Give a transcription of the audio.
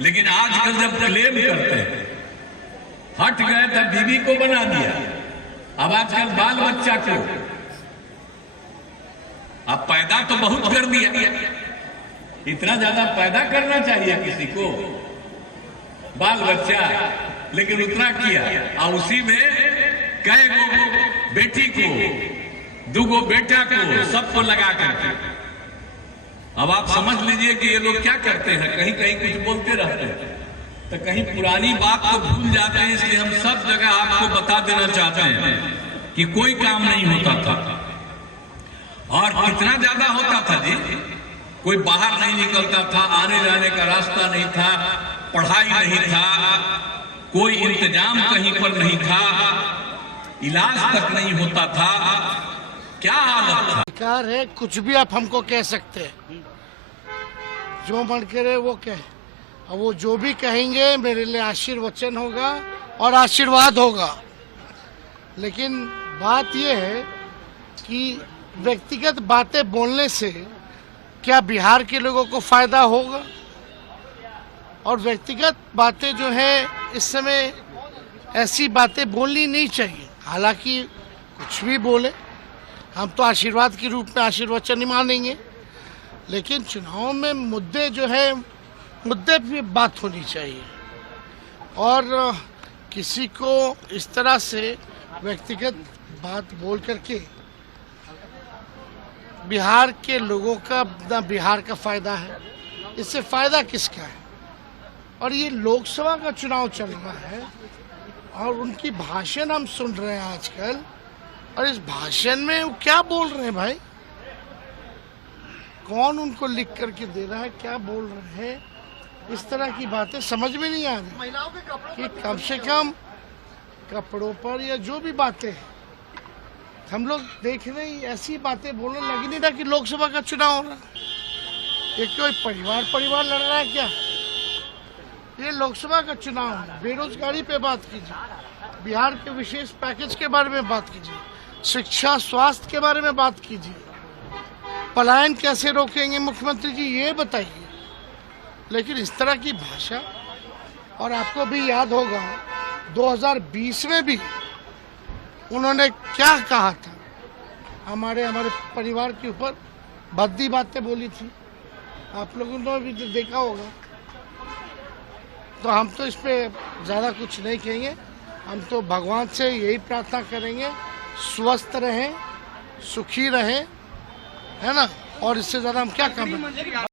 लेकिन आजकल जब क्लेम करते हैं, हट गए तब बीवी को बना दिया, अब आजकल बाल बच्चा को, अब पैदा तो बहुत कर दिया, इतना ज्यादा पैदा करना चाहिए किसी को, बाल बच्चा, लेकिन उतना किया और उसी में कई गो बेटी को, दुगो बेटा को, सबको लगा करके। अब आप समझ लीजिए कि ये लोग क्या करते हैं, कहीं कहीं कुछ बोलते रहते हैं तो कहीं पुरानी बात को भूल जाते हैं। इसलिए हम सब जगह आपको बता देना चाहते हैं कि कोई काम नहीं होता था, और कितना ज्यादा होता था जी, कोई बाहर नहीं निकलता था, आने जाने का रास्ता नहीं था, पढ़ाई नहीं था, कोई इंतजाम कहीं पर नहीं था, इलाज तक नहीं होता था, क्या हालत था। अधिकार है, कुछ भी आप हमको कह सकते हैं, जो मन करे वो कहे, और वो जो भी कहेंगे मेरे लिए आशीर्वचन होगा और आशीर्वाद होगा। लेकिन बात यह है कि व्यक्तिगत बातें बोलने से क्या बिहार के लोगों को फायदा होगा, और व्यक्तिगत बातें जो है इस समय ऐसी बातें बोलनी नहीं चाहिए। हालांकि कुछ भी बोले, हम तो आशीर्वाद के रूप में आशीर्वचन ही मानेंगे, लेकिन चुनाव में मुद्दे जो है, मुद्दे पे बात होनी चाहिए, और किसी को इस तरह से व्यक्तिगत बात बोल करके बिहार के लोगों का ना बिहार का फायदा है, इससे फायदा किसका है। और ये लोकसभा का चुनाव चल रहा है और उनकी भाषण हम सुन रहे हैं आजकल, और इस भाषण में वो क्या बोल रहे हैं भाई, कौन उनको लिख करके दे रहा है, क्या बोल रहे हैं, इस तरह की बातें समझ में नहीं आ रही कि कम से कम कपड़ों पर या जो भी बातें हम लोग देख रहे हैं, ऐसी बातें बोलने लगी नहीं रहा कि लोकसभा का चुनाव हो रहा है। ये कोई परिवार लड़ रहा है क्या, ये लोकसभा का चुनाव है। बेरोजगारी पे बात कीजिए, बिहार के विशेष पैकेज के बारे में बात कीजिए, शिक्षा स्वास्थ्य के बारे में बात कीजिए, पलायन कैसे रोकेंगे मुख्यमंत्री जी ये बताइए। लेकिन इस तरह की भाषा, और आपको भी याद होगा 2020 में भी उन्होंने क्या कहा था, हमारे परिवार के ऊपर भद्दी बातें बोली थी, आप लोगों ने भी तो देखा होगा। तो हम तो इस पे ज़्यादा कुछ नहीं कहेंगे, हम तो भगवान से यही प्रार्थना करेंगे स्वस्थ रहें, सुखी रहें, है ना, और इससे ज़्यादा हम क्या करें।